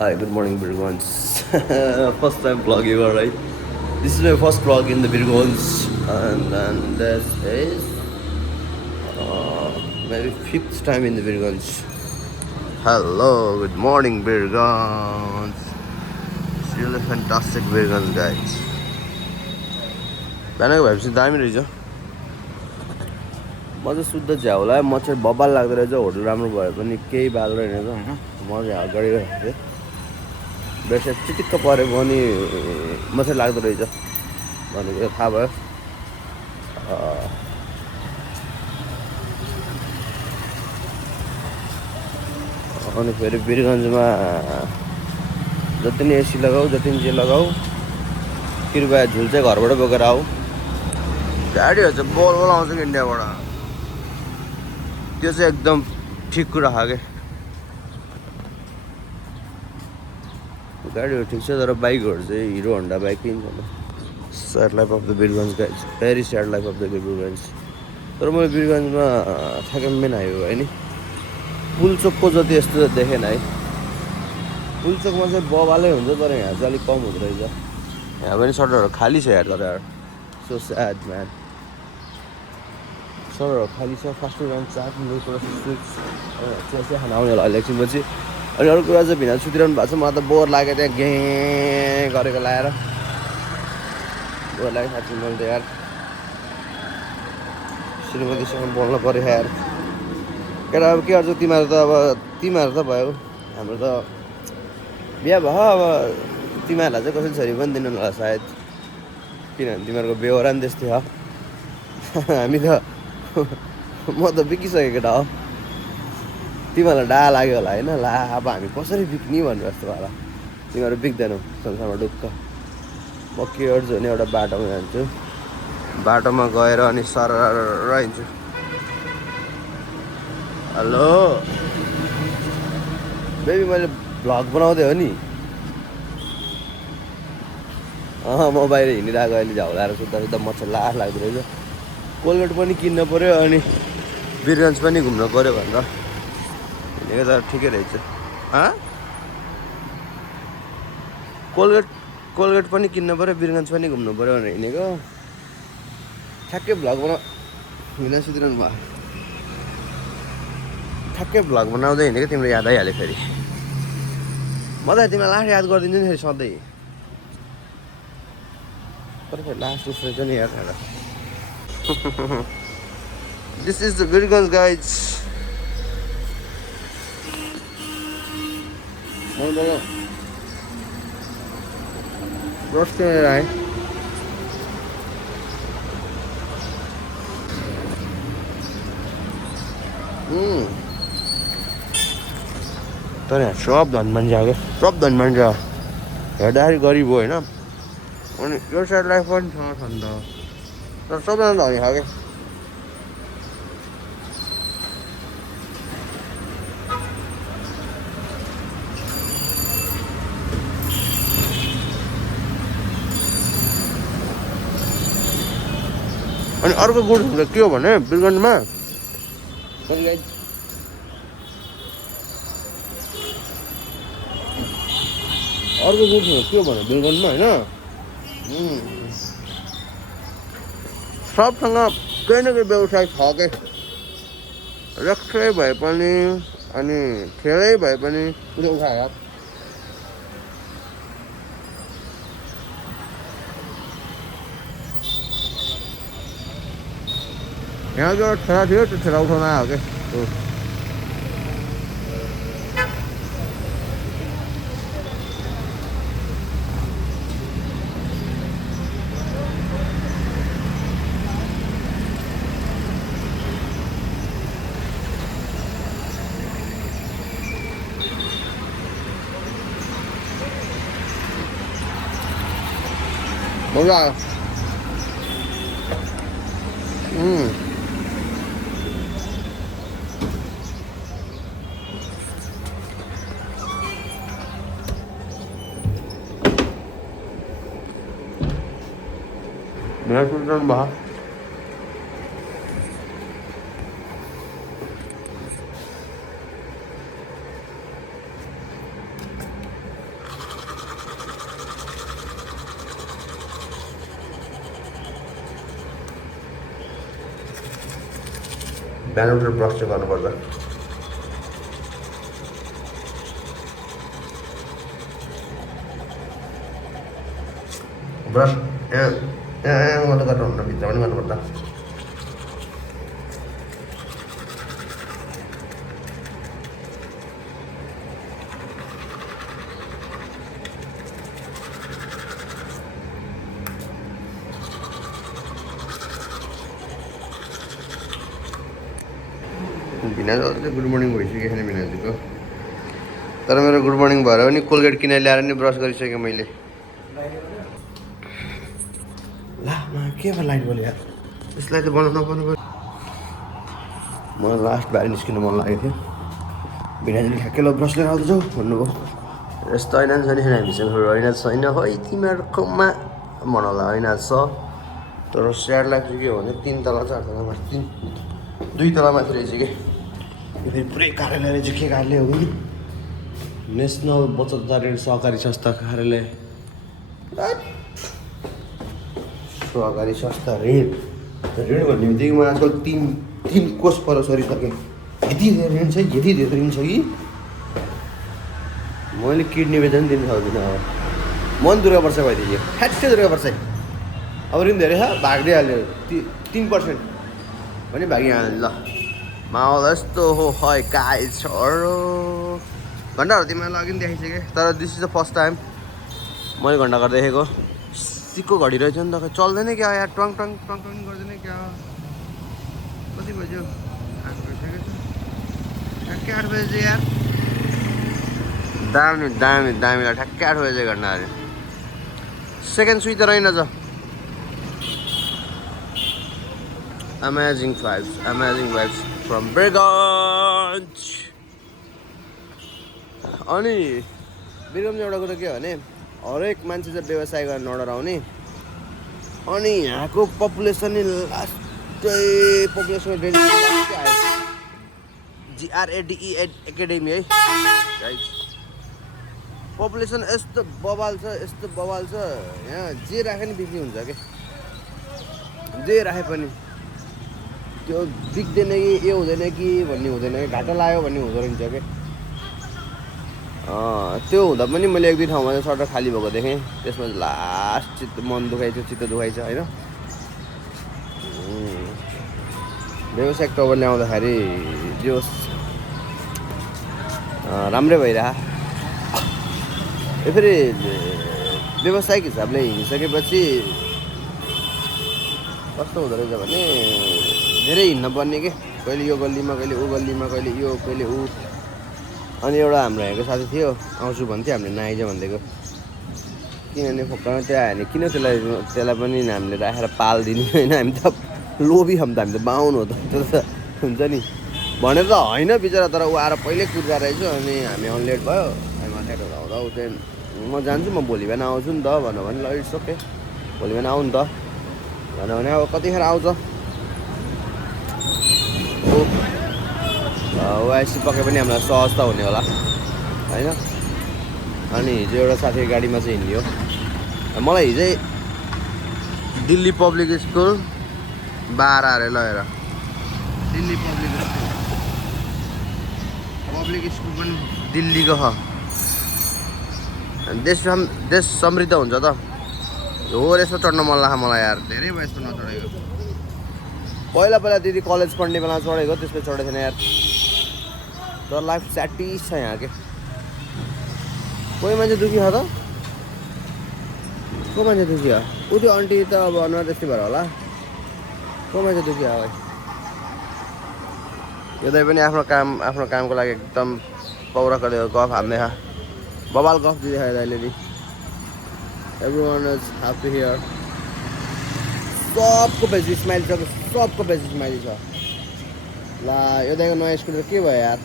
Hi, good morning, Birgons. First time vlogging, alright. This is my first vlog in the Birgons, and this is maybe fifth time in the Birgons. Hello, good morning, Birgons. It's really fantastic Birgons, guys. बिहानको भएपछि दामी रहेछ म चाहिँ शुद्ध झ्याउला मच्छर बब्बाल लाग्दो रहेछ होटल राम्रो भए पनि केही बाल रहेन होइन म चाहिँ हात गरिरहेको थिएँ बेडसिट चिटिक्क परे पनि मच्छर लाग्दो रहेछ भनेको थाहा भयो अनि फेरि वीरगन्जमा जति नि एसी लगाऊ जति नि जे लगाऊ कृपया झुल चाहिँ घरबाट बोकेर आऊ गाडीहरू चाहिँ बोल बोल आउँछ कि इन्डियाबाट त्यो चाहिँ एकदम ठिक कुरा हो क्या गाडीहरू ठिक छ तर बाइकहरू चाहिँ हिरो होन्डा बाइक किन्छ sad life of the Birgunj guys very sad life of the Birgunj तर मैले वीरगन्जमा ठ्याक्कै आयो है नि पुलचोकको जति यस्तो देखेन है पुलचोकमा चाहिँ बबालै हुन्छ तर यहाँ चाहिँ अलिक कम हुँदो रहेछ यहाँ पनि सडकहरू खाली छ यार तर यार सो स्याड म्यान सडकहरू खाली छ फास्ट फुड चाट नुडल्स स्विट्स चिया खाना आउने होला अहिले एकछिनपछि अनि अरू कुरा चाहिँ भिना सुतिरहनु भएको छ म त बोर लाग्यो त्यहाँ गे गरेको लाएर बोर लाग्यो साँच्ची मैले त यार श्रीमतीसँग बोल्नु पऱ्यो यार केटा अब के गर्छ तिमीहरू त भयो हाम्रो त बिहा भयो अब तिमीहरूलाई चाहिँ कसरी छोरी पनि दिनु होला सायद किनभने तिमीहरूको बेहोरा नि त्यस्तै हो हामी त म त बिकिसकेको केटा हो तिमीहरूलाई डा लाग्यो होला होइन ला अब हामी कसरी बिक्ने भन्नु जस्तो होला तिमीहरू बिक्दैनौ संसारमा ढुक्क म के गर्छु भने एउटा बाटोमा जान्छु बाटोमा गएर अनि सर हिँड्छु हेलो बेबी मैले भ्लग बनाउँदै हो नि म बाहिर हिँडिरहेको अहिले झ्याउलाएर सुत्दा मच्छर लास लाग्दो रहेछ कोलगेट पनि किन्न पऱ्यो अनि वीरगन्ज पनि घुम्नु पऱ्यो भनेर हिँडेको त ठिकै रहेछ कोलगेट पनि किन्न पऱ्यो वीरगन्ज पनि घुम्नु पऱ्यो भनेर हिँडेको ठ्याक्कै भ्लग हिँड्न सुतिरहनु भयो ठ्याक्कै भ्लग बनाउँदै हिँडेको तिम्रो याद आइहाल्यो फेरि म त तिमीलाई लास्ट याद गरिदिन्छु नि फेरि सधैँ तर फेरि लास्ट उसले चाहिँ नि याद आएर this is the Birgunj guys brush किनेर आएँ तर यहाँ सब धन मान्छे आयो क्या सब धन मान्छे हेर्दाखेरि गरिब हो होइन अनि यो साइड लाइफ पनि छ नि त तर सबैजना धनी खायो क्या अनि अर्को गुड के हो भने वीरगन्जमा अर्को गुड के हो भने वीरगन्जमा होइन सबसँग केही न केही व्यवसाय छ क्या रक्सै भए पनि अनि ठेलै भए पनि उठाएर यहाँ जो ठेला थियो त्यो ठेला उठाउन आयो क्या मजा आयो Biarkan bah. बिहान उठेर ब्रस चाहिँ गर्नुपर्छ। ब्रस यहाँ गर्दा गर्दा हुन्न, भित्र पनि गर्नुपर्छ। भिनाजु चाहिँ गुड मर्निङ भइसक्यो छैन भिनाजुको, तर मेरो गुड मर्निङ भएर पनि कोलगेट किनेर ल्याएर नि ब्रस गरिसकेँ मैले। ला के भयो लाइट बोल्यो यार, यसलाई त बनाउनु नपर्नु पऱ्यो। मलाई लास्ट बाहिर निस्किनु मन लागेको थियो, भिनाजुले ठ्याक्कै ल ब्रस लिएर आउँदैछौ भन्नुभयो। यस्तो होइन छैन छैन हामीसँग होइन छैन है तिमीहरूकोमा बनाउँला होइन छ, तर स्याड लाग्छ के भने 3 तला 4 तला माथि 2 तला माथि रहेछ कि यो फेरि पुरै कार्यालय रहेछ। के कार्यालय हो कि नेसनल बचत ऋण सहकारी संस्था कार्यालय, सहकारी संस्था ऋण ऋण भन्ने बित्तिकै म आजकल 3 कोष पर सरिसकेँ। यति धेरै ऋण छ, यति धेरै ऋण छ कि मैले किडनी बेचेर दिन सक्दिनँ। अब मन दुर्गा वर्ष भइदियो, ठ्याक्कै दुर्गा वर्ष। अब ऋण धेरै छ भागिदिइहाल्यो 3% पनि भागिहाल्यो। ल माहौल यस्तो हो है गाई छोरो। घन्टाहरू तिमीलाई अघि पनि देखाइसकेँ, तर this is the first time मैले घन्टाघर देखेको। सिक्को घडी रहेछ नि त, चल्दैन क्या यार, टङ टङ टङ टङ गर्दैन क्या। कति बज्यो? 8 बजिसकेको छ, ठ्याक्कै 8 बजे यार। दामी दामी दामीलाई ठ्याक्कै 8 बजे घन्टाहरू। सेकेन्ड सुई त रहेनछ। Amazing vibes from Birganj। अनि बिरगन्ज एउटा कुरा के भने हरेक मान्छे चाहिँ व्यवसाय गर्न नडराउने। अनि यहाँको पपुलेसन नि लास्टै पपुलेसन डेन्सिटी आयो। GRADE एकाडेमी है गाइज, पपुलेसन यस्तो बवाल छ यहाँ, जे राखे नि बिक्री हुन्छ के, जे राखे पनि त्यो बिग्दैन कि यो हुँदैन कि भन्ने हुँदैन कि, घाटा लाग्यो भन्ने हुँदो रहेछ क्या। त्यो हुँदा पनि मैले 1-2 ठाउँमा चाहिँ सर्ट खाली भएको देखेँ। त्यसमा लास्ट मन दुखाइ छ, चित्त दुखाइ छ होइन। व्यावसायिक तवरले ल्याउँदाखेरि जो राम्रै भइरह। यो फेरि व्यावसायिक हिसाबले हिँडिसकेपछि कस्तो हुँदो रहेछ भने धेरै हिँड्न पर्ने के, कहिले यो गल्लीमा कहिले ऊ गल्लीमा, कहिले यो कहिले ऊ। अनि एउटा हाम्रो यहाँको साथी थियो, आउँछु भन्थ्यो, हामीले नआइज भनिदिएको। किनभने फोक्कामा त्यो आयो भने किन त्यसलाई पनि हामीले राखेर पालिदिने होइन। हामी त लोभी छौँ त, हामी त बाहुन हो त, त्यो त हुन्छ नि भनेर त होइन बिचरा। तर ऊ आएर पहिल्यै कुर्दा रहेछ, अनि हामी आउनु लेट भयो। हामी माथि हुँदा ऊ चाहिँ म जान्छु, म भोलि बिहान आउँछु नि त भन्यो भने ल इट्स ओके, भोलि बिहान आऊ नि त भन्यो भने अब कतिखेर आउँछ ओआइसी पक्कै पनि हामीलाई सहज त हुने होला होइन। अनि हिजो एउटा साथीको गाडीमा चाहिँ हिँड्यो। मलाई हिजै दिल्ली पब्लिक स्कुल 12 अरे लगेर, दिल्ली पब्लिक स्कुल पनि दिल्लीको छ। देश समृद्ध हुन्छ त हो। यसमा चढ्न मन लाग्छ मलाई यार, धेरै भयो यस्तो नचढेको। पहिला दिदी कलेज पढ्ने बेला चढेको, त्यसपछि चढेको थिएन यार। तर लाइफ स्याटिस छ यहाँ के। कोही मान्छे दुखी छ त, को मान्छे दुखी हो? ऊ त्यो आन्टी त अब अनुहार त्यस्तै भएर होला। को मान्छे दुखी हो? यो दाइ पनि आफ्नो कामको लागि एकदम पौरा गरेको गफ हान्दैछ, बबाल गफ दिँदैछ दाइले नि। Everyone is happy here. सबको फेस स्माइल छ, सबको फेस स्माइल छ। ला यो दाइको नयाँ स्कुटर के भयो यार?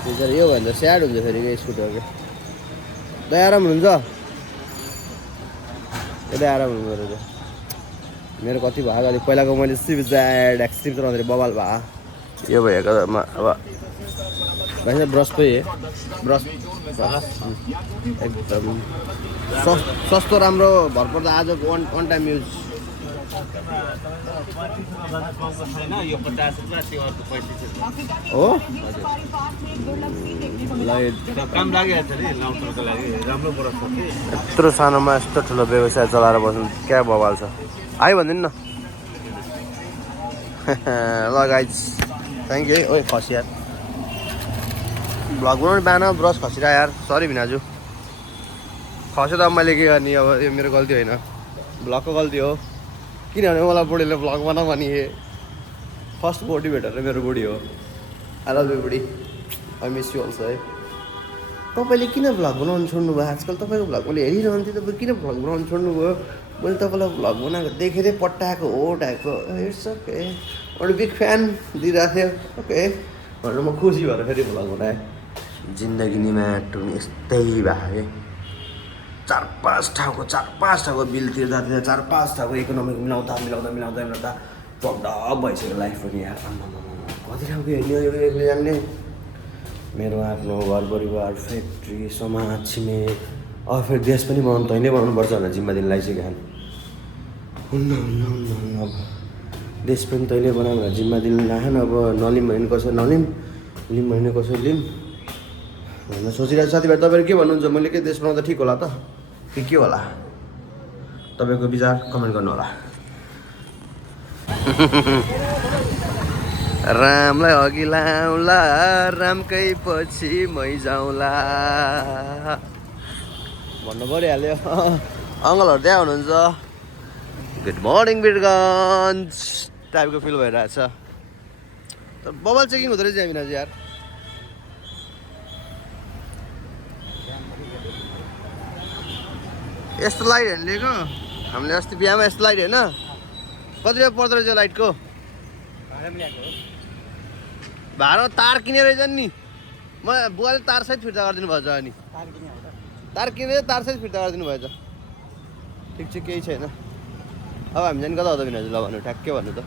बिचरा यो भन्दा स्याड हुन्छ फेरि के स्कुटर के। दाइ आराम हुनुहुन्छ? यो दाइ आराम हुनुहुँदो रहेछ। मेरो कति भयो अलिक पहिलाको मैले सिभिड एक्सट्रिम चलाउँदाखेरि बबाल भयो। यो भएको अब भाइ ब्रस पो ब्रस एकदम सस्तो राम्रो भरपर्दो आजको वान टाइम युज। छैन यो 50 रुपैयाँ त्यो अर्को 35 हो ल रुपैयाँ काम लागिरहेको छ नि लाउनको लागि राम्रो बरफ छ कि यत्रो सानोमा यस्तो ठुलो व्यवसाय चलाएर बस्नु क्या बवाल छ आयो भनिदिनु न ल गाइज थ्याङ्क यू ओए खसी यार भ्लग बनाउने बाना ब्रस खसिरह यार सरी भिनाजु खस्यो त अब मैले के गर्ने अब यो मेरो गल्ती होइन भ्लगको गल्ती हो किनभने मलाई बुढीले भ्लग बना भनिए फर्स्ट मोटिभेटर मेरो बुढी हो आई लभ यु बुढी आई मिस यु अल्सो है तपाईँले किन भ्लग बनाउनु छोड्नु भयो आजकल तपाईँको भ्लग मैले हेरिरहन्थेँ तपाईँ किन भ्लग बनाउनु छोड्नु भयो मैले तपाईँलाई भ्लग बनाएको देखेरै पट्टाएको हो टाइपको इट्स ओके अरू बिग फ्यान दिइरहेको थियो ओके भनेर म खुसी भएर फेरि भ्लग बनाएँ जिन्दगीमा टुनी यस्तै भयो चार पाँच ठाउँको बिल तिर्दा 4-5 ठाउँको इकोनोमिक मिलाउँदा प्रब्लम भइसक्यो लाइफ पनि यार कति ठाउँको हेर्ने यो एक्लै जान्ने मेरो आफ्नो घर परिवार फ्याक्ट्री समाज छिमेक अब फेरि देश पनि बनाउनु तैँले बनाउनुपर्छ भनेर जिम्मा दिन लगाइसक्यो हुन्न अब देश पनि तैँले बनाऊ भनेर जिम्मा दिन लाखन अब नलिम भने कसो नलिम लिम भने कसो लिम भनेर सोचिरहेको साथीभाइ तपाईँहरू के भन्नुहुन्छ मैले के देश बनाउँदा ठिक होला त कि के होला तपाईँको विचार कमेन्ट गर्नु होला रामलाई अघि लाउँला रामकै पछि मै जाउँला भन्नु परिहाल्यो अङ्कलहरू त्यहाँ हुनुहुन्छ गुड मर्निङ वीरगन्ज टाइपको फिल भइरहेछ तर बबल चेकिङ हुँदो रहेछ हामीलाई यार यस्तो लाइट हेर्नु लिएको हामीले अस्ति बिहामा यस्तो लाइट होइन कति रुपियाँ पर्दो रहेछ लाइटको भाडा तार किनेर रहेछ नि म बुवाले तारसहित फिर्ता गरिदिनु भएछ अनि तार किनेर तारसहित फिर्ता गरिदिनु भएछ ठिक छ केही छैन अब हामी जाने कता हुँदा बिना ल भन्नु ठ्याक्कै भन्नु त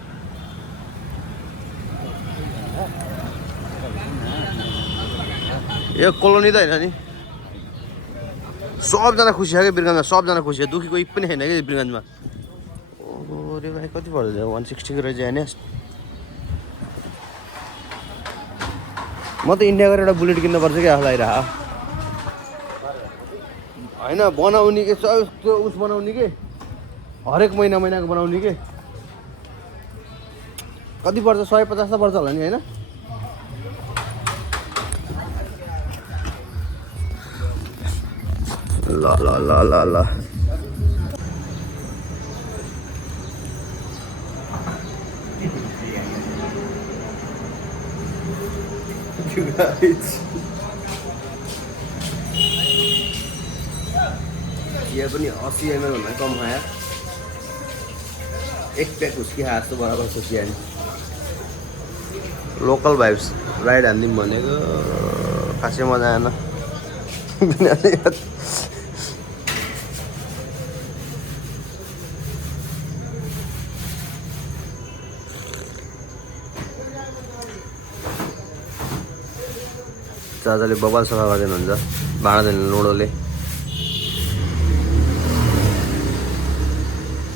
यो कोलोनी त होइन नि सबजना खुसी छ क्या वीरगन्जमा सबजना खुसी छ दुःखी कोही पनि छैन कि वीरगन्जमा ओहो रे भाइ कति पर्दैछ 160 रहेछ होइन म त इन्डियाको एउटा बुलेट किन्नुपर्छ क्या आफूलाई आइरह होइन बनाउने के त्यो उस बनाउने के हरेक महिनाको बनाउने के कति पर्छ 150 त पर्छ होला नि होइन ल ल ल ल ल you guys ये पनि 80 ml भन्दा कम खाया एक प्याक उसकी खाए जस्तो बराबर सोचिया नि लोकल भाइब्स राइड हान्दिउँ भनेको खासै मजा आएन चाचाले बबाल सफा गरिदिनुहुन्छ भाँडा धुने लोडोले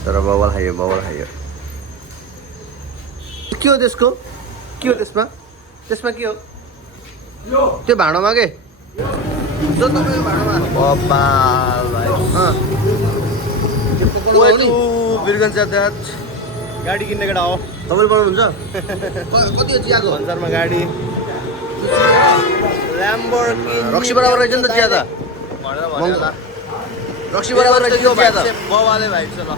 तर बबाल खायो के हो त्यसको के हो त्यसमा के हो त्यो भाँडोमा के जो तपाईँको भाँडोमा बबाल भाइ वीरगन्ज यातायात गाडी किन्ने केटा हो तपाईँले बनाउनुहुन्छ कति हो चियाको भन्सारमा गाडी रक्सी बराबर रहेछ नि त चिया त रक्सी बराबर रहेछ चिया त बबाले भाइ छ ल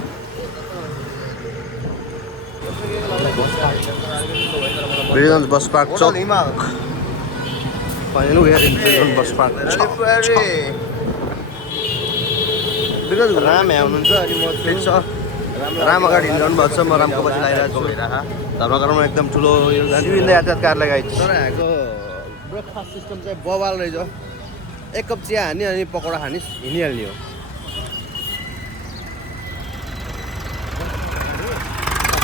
वीरगन्ज बस पार्क चौक finally we are in Birgunj bus park Birgunj Ram यहाँ हुनुहुन्छ अनि म ठिक छ राम अगाडि हिँड्नु भएको छ म रामको पछि लागिरहेको छु धर्मकर्ममा एकदम ठुलो योगदान विभिन्न यातायात कार्यालय गाइड तर यहाँको ब्रेकफास्ट सिस्टम चाहिँ बबाल रहेछ एक कप चिया हानी अनि पकौडा खानिस् हिँडिहाल्ने हो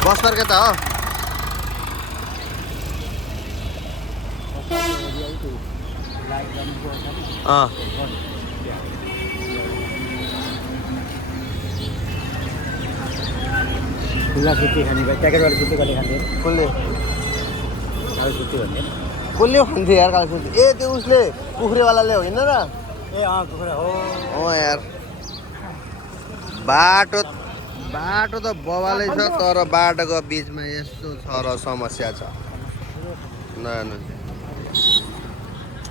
बस पार्क यता हो खुल्ला छुट्टी खाने भाइ ट्याकेटबाट छुट्टी कहिले खान्थ्यो कसले कालो छुट्टी भन्ने कसले खान्थ्यो यार कालो छुर्ती ए त्यो उसले कुखुरेवालाले होइन र ए कुखुरा हो यार बाटो बाटो त बवालै छ तर बाटोको बिचमा यस्तो छ र समस्या छ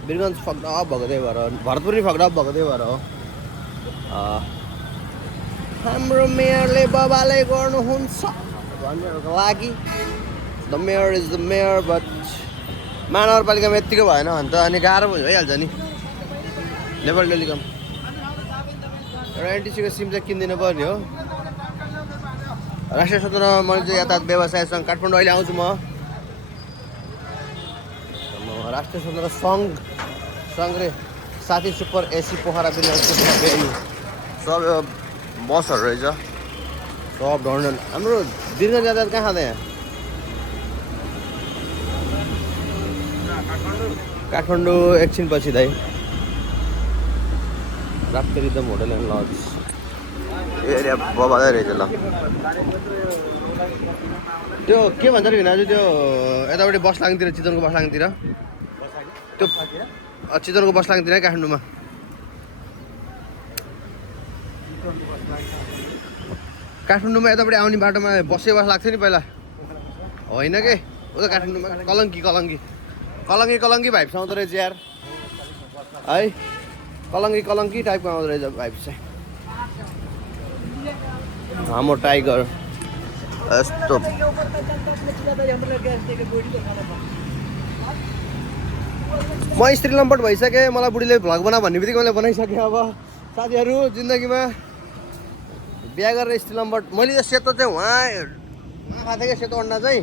वीरगञ्ज फकडअप भएको त्यही भएर भरतपुर पनि फकडअप भएको त्यही भएर हो हाम्रो मेयरले बबाले गर्नुहुन्छ भन्नेहरूको लागि the mayor is the mayor but महानगरपालिकामा यत्तिकै भएन भने त अनि गाह्रो भइहाल्छ नि नेपाल टेलिकम एउटा एनटिसीको सिम चाहिँ किनिदिनु पर्ने हो राष्ट्रिय स्वतन्त्र मजदुर यातायात व्यवसाय सङ्घ काठमाडौँ अहिले आउँछु म राष्ट्रिय स्वतन्त्र सङ्घ रे साथी सुपर एसी पोखरा बेनी सब बसहरू रहेछ सब ढल्न हाम्रो वीरगञ्ज यातायात कहाँ खाँदा यहाँ काठमाडौँ एकछिन पछि दाइ Rapti rhythm hotel and lodge area बबादै रहेछ ल त्यो के भन्छ अरे भिनाजु त्यो यतापट्टि बस लाग्नेतिर चितवनको बस लाग्नेतिर त्यो चितवनको बस लाग्नेतिर काठमाडौँमा काठमाडौँमा यतापट्टि आउने बाटोमा बसै बस लाग्थ्यो नि पहिला होइन के उता काठमाडौँमा कलङ्की भाइब्स आउँदो रहेछ यार है कलङ्की टाइपको आउँदो रहेछ भाइब्स चाहिँ हाम्रो टाइगर यस्तो म स्त्री लम्पट भइसकेँ मलाई बुढीले भ्लग बना भन्ने बित्तिकै मैले बनाइसकेँ अब साथीहरू जिन्दगीमा बिहा गरेर स्त्री लम्पट मैले यो सेतो चाहिँ उहाँ खाएको थिएँ क्या सेतो अन्डा चाहिँ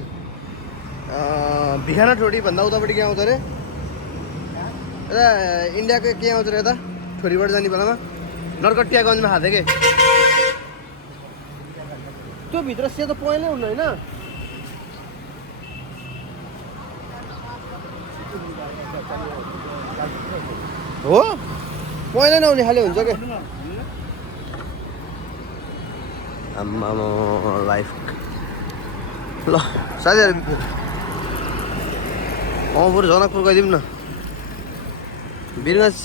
भिखाना ठोडी भन्दा उतापट्टि के आउँछ अरे यता इन्डियाको के आउँछ अरे यता ठोरीबाट जाने बेलामा नरकटियागञ्जमा खाएको थिएँ कि त्यो भित्र सेतो पहेँलै हुन्न होइन हो पहेँलै नहुने खाले हुन्छ क्या आम्मामा लाइफ ल साथीहरू बरु जनकपुर गइदिउँ न वीरगञ्ज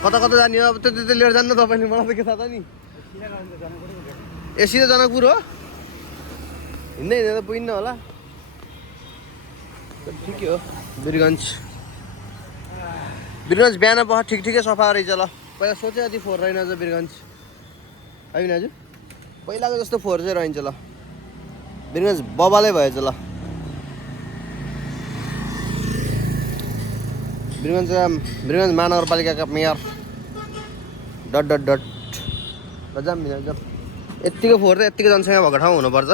कता जाने हो अब त्यो लिएर जानु न तपाईँले मलाई त के थाहा त नि ए सिधै जनकपुर हो हिँड्दै हिँड्दै त पुगिन्न होला ठिकै हो वीरगञ्ज बिहान पख ठिकै सफा रहेछ ल पहिला सोचे जति फोहोर रहेनछ वीरगञ्ज होइन दाजु पहिलाको जस्तो फोहोर चाहिँ रहन्छ ल वीरगञ्ज बबालै भएछ ल वीरगञ्ज महानगरपालिकाका मेयर डट ल जाम यत्तिको फोहोर त यत्तिको जनसङ्ख्या भएको ठाउँ हुनुपर्छ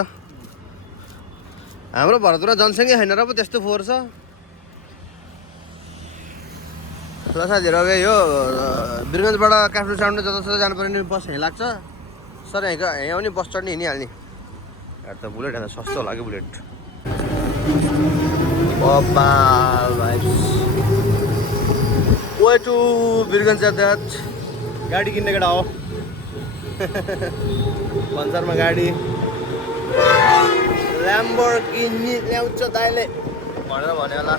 हाम्रो भरतपुर जनसङ्ख्या छैन र पो त्यस्तो फोहोर छ ल साथीहरू अब यो वीरगञ्जबाट काठमाडौँ साउन्ड जताततै जानु पर्ने बस यहीँ लाग्छ सर यहीँ आउने बस चढ्ने हिँडिहाल्ने यार त बुलेट हेर्दा सस्तो होला कि बुलेट वे टु वीरगञ्ज यातायात गाडी किन्ने केटा हो भन्सारमा गाडी ल्याम्बोर्गिनी ल्याउँछ दाइले भनेर भन्यो होला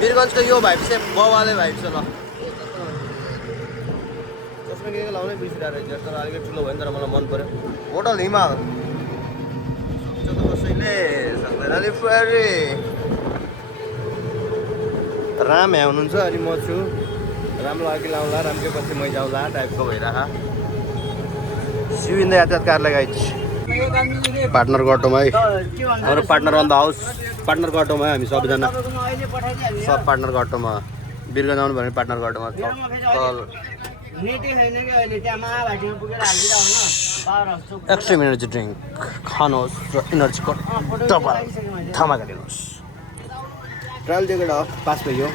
वीरगञ्जको यो भाइब चाहिँ बवाले भाइब छ ल जसमा के लाउनै बिर्सिरहेको रहेछ तर अलिकति ठुलो भयो नि तर मलाई मन पऱ्यो होटल हिमाल सक्छ त कसैले सक्दैन अलि फेरि राम यहाँ हुनुहुन्छ अनि म छु राम्रो अघि लाउँला रामकै पछि मै जाउँला टाइपको भइरह सिविन्द यातायात कार्यालय गाइज पार्टनरको अटोमा है हाम्रो पार्टनर अन द हाउस पार्टनरको अटोमा है हामी सबैजना सब पार्टनरको अटोमा वीरगञ्ज आउनु भने पार्टनरको अटोमा एक्स्ट्रिम एनर्जी ड्रिङ्क खानुहोस् र एनर्जीको डबल धमाका लिनुहोस् ट्रायल त्यो केटा पास भयो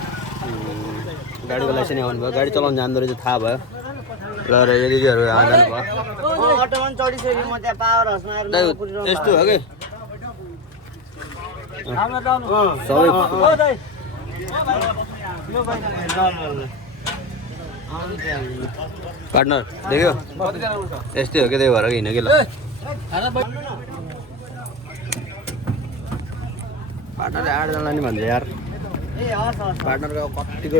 गाडीको लाइसेन्स आउनु भयो गाडी चलाउनु जान्दो रहेछ थाहा भयो ल र दिदीहरू जानु भयो यस्तो हो कि पार्टनर देख्यो यस्तै हो कि त्यही भएर हिँड्यो कि ल पार्टनरले 8 जना नि भन्छ यार पार्टनरको कतिको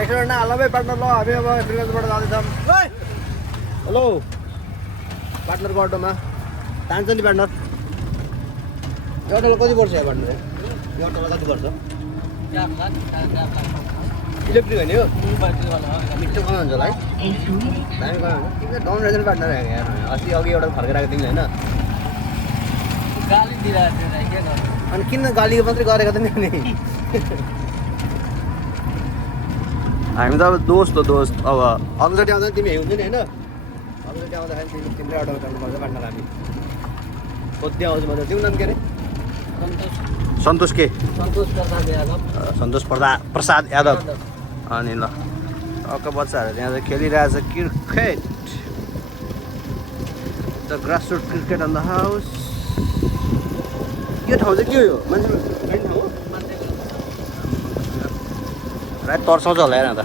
एक्सिडेन्टमा हाल्नु भाइ पार्टनर ल हामी अब फ्रिलान्सबाट जाँदैछौँ हेलो पार्टनरको अटोमा तान्छ नि पार्टनर यो अटोलाई कति वर्ष हो पार्टनर यो अटोलाई कति वर्ष इलेक्ट्रिक होइन यो मिठो कहाँ हुन्छ होला है दामी कहाँ हुन्छ तिमीले डाउन रहेछ पार्टनर यार अस्ति अघि एउटा फर्केर तिमीले होइन अनि किन गाली मात्रै गरेको त नि हामी त अब दोस्त हो दोस्त अब अघिचोटि आउँदा तिमी हिउँदै नि होइन अघिचोटि आउँदाखेरि तिमीले अटोमा चढ्नुपर्छ पार्टनर हामी खोज्दै आउँछु मतलब तिम्रो नाम के अरे सन्तोष के सन्तोष प्रसाद यादव अनि ल टक्क बच्चाहरू त्यहाँ चाहिँ खेलिरहेछ cricket the grassroot cricket on the house यो ठाउँ चाहिँ के हो मान्छे ठाउँ हो रात तर्साउँछ होला हेर त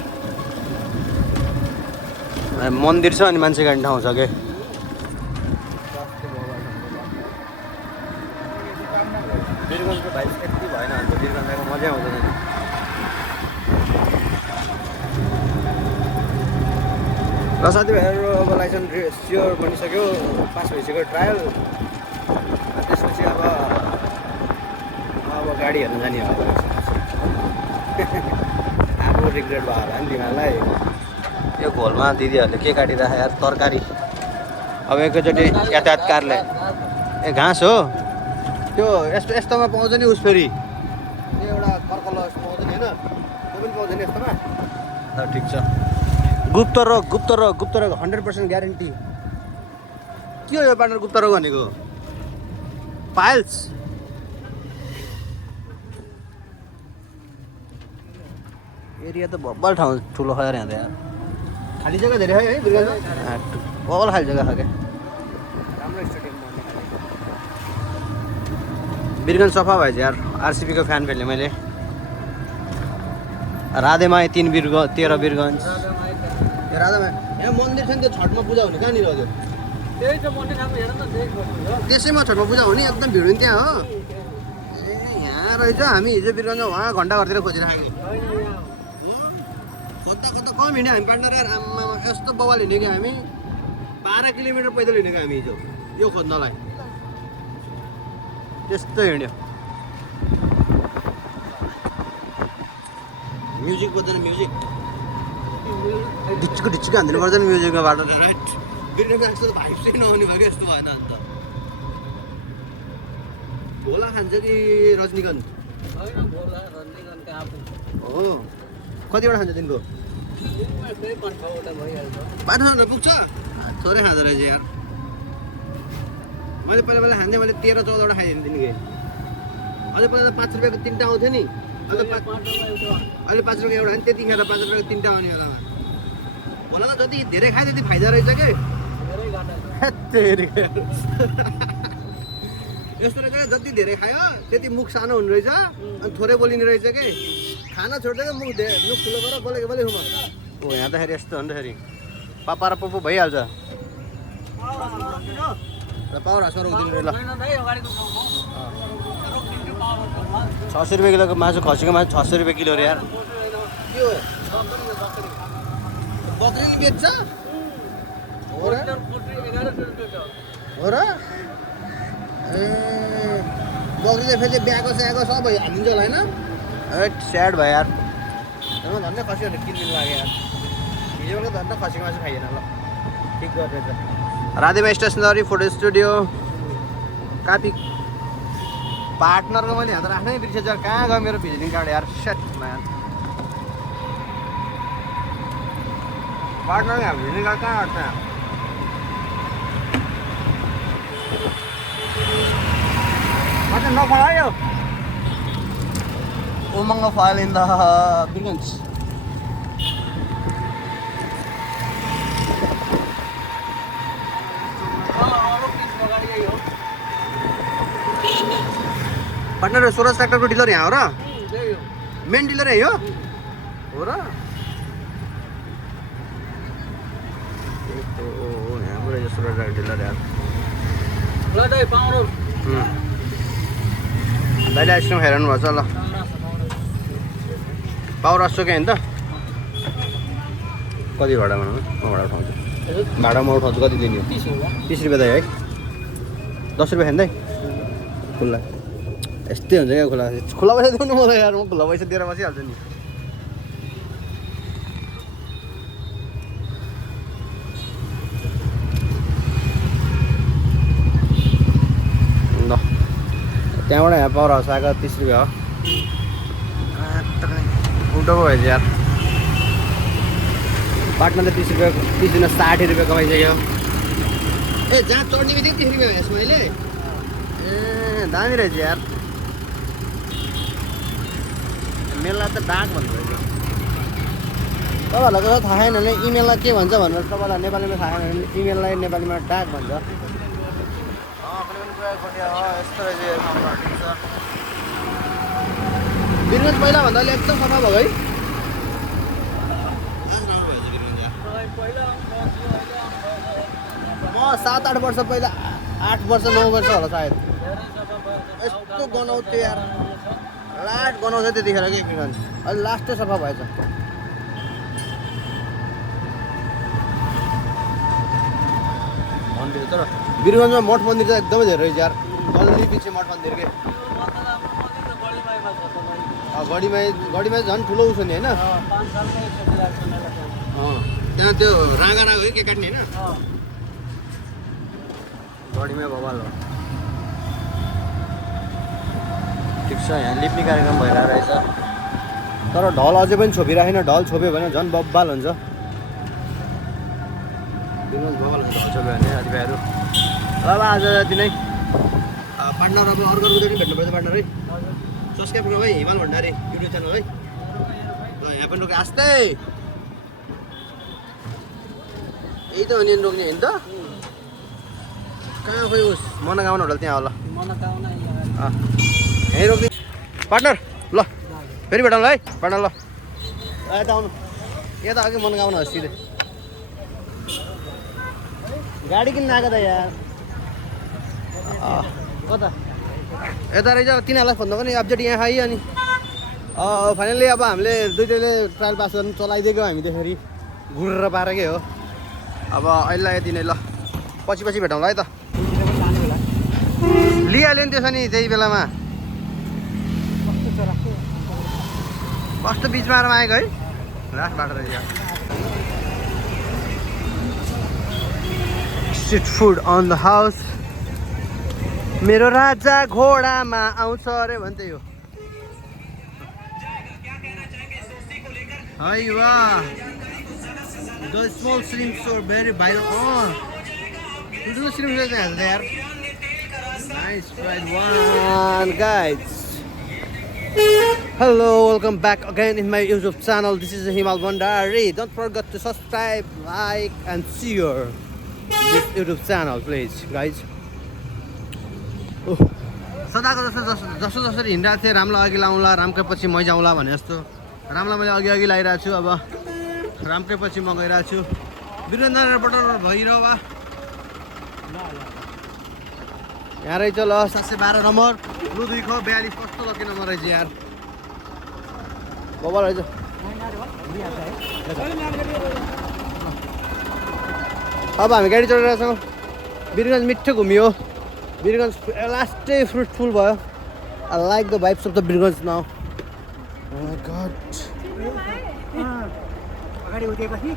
मन्दिर छ अनि मान्छे गाड्ने ठाउँ छ के वीरगन्जको भाइ यति भएन अन्त वीरगन्जको मजा आउँदैन र साथीभाइहरू अब लाइसेन्स स्योर बनिसक्यो पास भइसक्यो ट्रायल त्यसपछि अब गाडी हेर्नु जाने हो अब रिग्रेट भयो होला नि तिमीहरूलाई यो घोलमा दिदीहरूले के काटिरहेको यार तरकारी अब एकैचोटि यातायात कार्यालय ए घाँस हो त्यो यस्तो यस्तोमा पाउँछ नि उस फेरि त्यो एउटा कर्कल पाउँछ नि होइन त्यो पनि पाउँछ नि यस्तोमा ठिक छ गुप्त रोग 100% ग्यारेन्टी के हो यो पार्टनर गुप्त रोग भनेको पाइल्स एरिया त बब्बल ठाउँ ठुलो खै यहाँ त यार खाली जग्गा धेरै है बब्बल खाली जग्गा छ क्या राम्रो स्टेडियम वीरगन्ज सफा भएछ यार आरसिबीको फ्यान फेर्ने मैले राधेमाई 13 वीरगन्ज राधामाई यहाँ मन्दिर छ नि त्यो छठमा पूजा हुने कहाँनिर हजुर त्यसैमा छठमा पूजा हुने एकदम भिड हुने त्यहाँ हो ए यहाँ रहेछ हामी हिजो वीरगन्जमा उहाँ घन्टा घरतिर खोजिरहेको खोज्दा कम हिँड्यो हामी पार्टनर आम्मा यस्तो बवाल हिँड्यो कि हामी 12 किलोमिटर पैदल हिँडेको हामी हिजो यो खोज्नलाई त्यस्तो हिँड्यो म्युजिक बज्दैन म्युजिक ढिच्चको हान्दिनु पर्छ नि म्युजिकमा बाटो राइट वीरगन्ज यस्तो भाइब चाहिँ नहुने भयो कि यस्तो भएन अन्त भोला खान्छ कि रजनीगन्ध हो कतिवटा खान्छ दिनको 5-6 पुग्छ थोरै खाँदो रहेछ यार मैले पहिला खाँदै मैले 13-14वटा खाइदिनु दिनको अझै पहिला त 5 रुपियाँको 3टा आउँथ्यो नि अहिले 5 रुपियाँ एउटा त्यतिखेर 5 रुपियाँको 3टा आउने बेलामा होला त जति धेरै खायो त्यति फाइदा रहेछ कि यस्तो रहेछ जति धेरै खायो त्यति मुख सानो हुने रहेछ अनि थोरै बोलिने रहेछ कि खाना छोड्दै मुख ठुलो गरेर बोलेको हुँमा ओ यहाँ त फेरि यस्तो हुँदाखेरि पापा र पप्पू भइहाल्छ पावर हाउसमा रोकिदिनु ल 600 रुपियाँ किलोको मासु खसीको मासु 600 रुपियाँ किलो अरे यार के हो बद्री बेच्छ हो र ए बद्री चाहिँ फेरि बिहाको स्याएको सब हालिदिन्छ होला होइन स्याड भयो यार झन्डै खसीहरू किनिदिनु लाग्यो यार हिजो बेला झन्डै खसीको मासु खाइएन ल ठिक गरेछ राधेमा स्टेसनरी फोटो स्टुडियो कापी पार्टनरको मैले यहाँ त राख्नै बिर्सेछ यार कहाँ गयो मेरो भिजिटिङ कार्ड यार सेटमा यार पार्टनरको यहाँ भिजिटिङ कार्ड कहाँ अट्छ पार्टनर नखलायो Umang file in the Birgunj partner Swaraj ट्र्याक्टरको डिलर यहाँ हो र मेन डिलर यही हो र हाम्रो यो सुरक्षा डिलर यार दाइले आइसक्रिम खाइरहनु भएको छ ल पावर आएको क्या नि त कति भाडा भनौँ म भाडा उठाउँछु भाडा म उठाउँछु कति लिने हो 30 रुपियाँ दाइ है 10 रुपियाँ खाँदै खुल्ला यस्तै हुन्छ क्या खुल्ला खुल्ला पैसा दिनु मलाई यार म खुल्ला पैसा दिएर बसिहाल्छु नि ल त्यहाँबाट यहाँ पावर हाउस आएको 30 रुपियाँ हो उल्टो पो भएछ यार पाटनाले 30 रुपियाँ 30 दिन 60 रुपियाँ कमाइसक्यो ए जहाँ चढ्ने बित्तिकै 30 रुपियाँ भएछ मैले ए दामी रहेछ यार मेला त डाक भन्नुभयो तपाईँहरूलाई त थाहा छैन भने इमेललाई के भन्छ भनेर तपाईँलाई नेपालीमा थाहा छैन भने इमेललाई नेपालीमा डाक भन्छ यस्तो रहेछ बिरगन्ज पहिलाभन्दा अहिले एकदम सफा भयो है म 7-8 वर्ष पहिला 8 वर्ष 9 वर्ष होला सायद यस्तो गनाउँथ्यो यार लास्ट गनाउँथ्यो त्यतिखेर के बिरगन्ज अहिले लास्टै सफा भएछ मन्दिर तर बिरगन्जमा मठ मन्दिर त एकदमै धेरै रहेछ यार गल्ली पछि मठ मन्दिर के गढीमा झन् ठुलो उस नि होइन त्यहाँ त्यो रागा है के काट्ने होइन गढीमै बवाल हो ठिक छ यहाँ लिप्ने कार्यक्रम भइरहेको रहेछ तर ढल अझै पनि छोपिराखेन ढल छोप्यो भने झन् बब्बाल हुन्छ बब्बाल हुन्छ ढल छोप्यो भने साथीभाइहरू ल आज जति नै पार्टनर अब अर्को पनि भेट्नुपर्छ पार्टनर है सब्सक्राइब गर्नु है हिमाल भण्डारी युट्युब च्यानल है ल यहाँ पनि रोक्यो आस्ते यही त हो नि रोक्ने होइन त कहाँ खोइ उस मनोकामना होटल त्यहाँ होला यहीँ रोक्ने पार्टनर ल फेरि भेटौँ ल है पार्टनर ल यता आउनु यता अघि मनोकामना हो सिधै गाडी किन्न आएको त यार कता यता रहेछ तिनीहरूलाई भन्दा पनि अपडेट यहाँ खाइ अनि फाइनली अब हामीले दुइटैले ट्रायल पास गर्नु चलाइदिएको हामी त्यसरी घुरेर पारेकै हो अब अहिले यति नै ल पछि भेटौँला है त लिइहाल्यो नि त्यसो नि त्यही बेलामा कस्तो बिचमा आएर आएको है लास्ट बाटो रहेछ street food on the house मेरो राजा घोडामा आउँछ अरे भन्दै हो है वा the small shrimps are very viral ठुल्ठुलो श्रिम्प्स रहेछ यहाँ त यार nice fried one guys hello welcome back again in my YouTube channel. This is Himal Bhandari. Don't forget to subscribe, like and share this YouTube channel please guys. सदाको जसरी हिँडिरहेको थिएँ रामलाई अघि लाउँला रामकै पछि मै जाउँला भने जस्तो रामलाई मैले अघि लगाइरहेको छु अब रामकै पछि म गइरहेको छु वीरेन्द्रबाट भइरहवा यहाँ रहेछ ल 712 नम्बर लु 2 खो 42 कस्तो लकी नम्बर रहेछ यार बबा रहेछ अब हामी गाडी चढिरहेको छौँ वीरगन्ज मिठो घुमियो वीरगन्ज लास्टै फ्रुटफुल भयो I like the vibes of the Birgunj now oh my god अगाडि उठेपछि